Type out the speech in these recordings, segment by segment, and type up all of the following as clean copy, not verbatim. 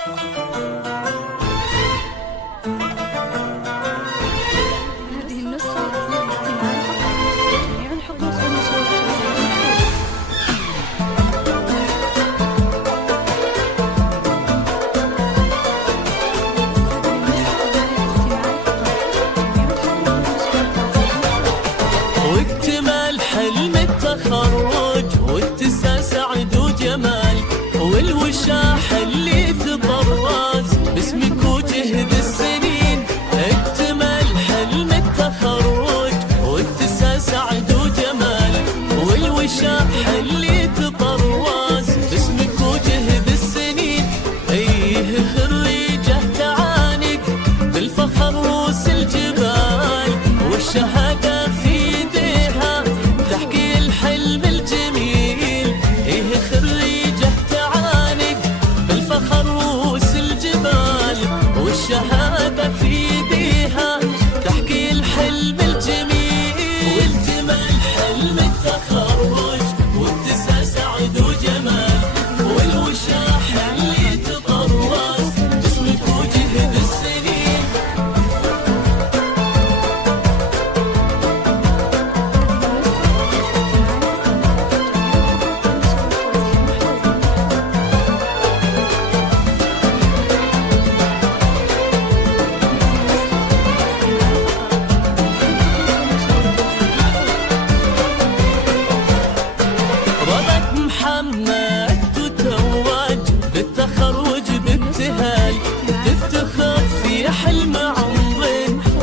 هذه النسخة للاستماع فقط. جميع الحقوق والنشر والتوزيع واكتمال حلم التخرج واتساع سعد وجمال والوشاح اللي تطرز باسمك وجهد السنين. اكتمال حلم التخرج واتساع سعد وجمال والوشاح اللي تطرز باسمك وجهد السنين. ايه خريجه تعانق بالفخر روس الجبال والشهاده في ايديها تحكي الحلم الجميل. ايه خريجه تعانق بالفخر روس الجبال والشهاده في ايديها تحكي الحلم الجميل. واكتمال حلم التخرج واتساع سعد وجمال والوشاح اللي تطرز باسمك وجهد السنين. رضت محمد تتوج بالتخرج بابتهال تفتخر في حلم عمر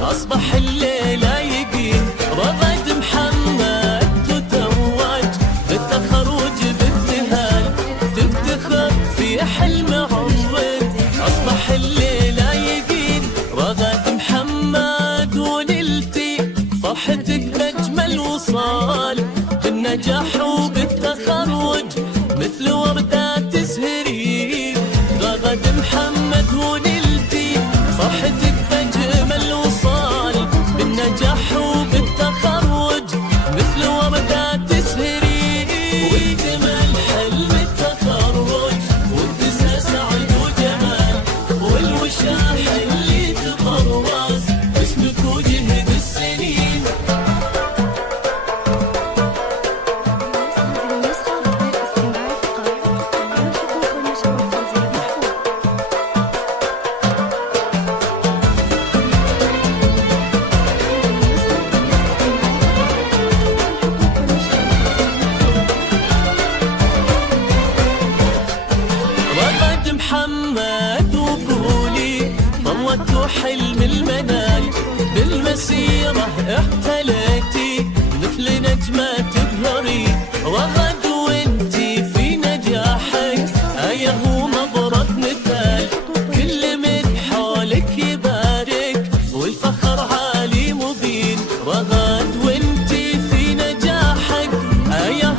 أصبح الليلة يقين. رضت محمد تتوج بالتخرج بابتهال تفتخر في حلم عمر أصبح الليلة يقين. رغد محمد ونلتي فرحتك بأجمل وصال بالنجاح وبالتخرج مثل وردة تزهرين. رغد محمد ونلتي فرحتك بأجمل وصال بالنجاح وبالتخرج مثل وردة تزهرين. واكتمال حلم التخرج واتساع سعد وجمال والوشاح اللي تطرز باسمك وجهد السنين. هذه النسخة للاستماع فقط. جميع الحقوق والنشر والتوزيع محفوظ. رغد محمد وقولي طوت حلم المنال بالمسيرة احتليتي مثل نجمة تبهري. رغد وانتي في نجاحك هو مضرب مثال كل من حولك يبارك والفخر عالي مبين. رغد وانتي في نجاحك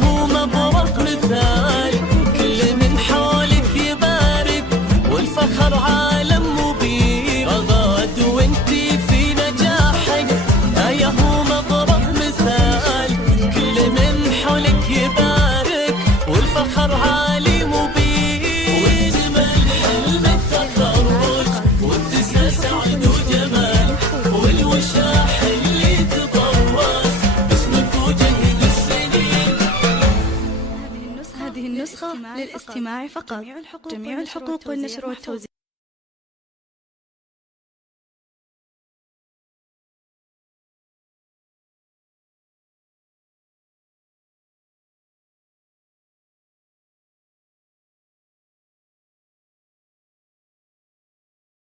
هو مضرب مثال كل من حولك يبارك والفخر عالم مبين. رغد وانتي في نجاحك هو مضرب مثال كل من حولك يبارك والفخر عالي مبين. واكتمال حلم التخرج واتساع سعد وجمال والوشاح اللي تطرز باسمك وجهد السنين. هذه النسخة للاستماع فقط. جميع الحقوق والنشر والتوزيع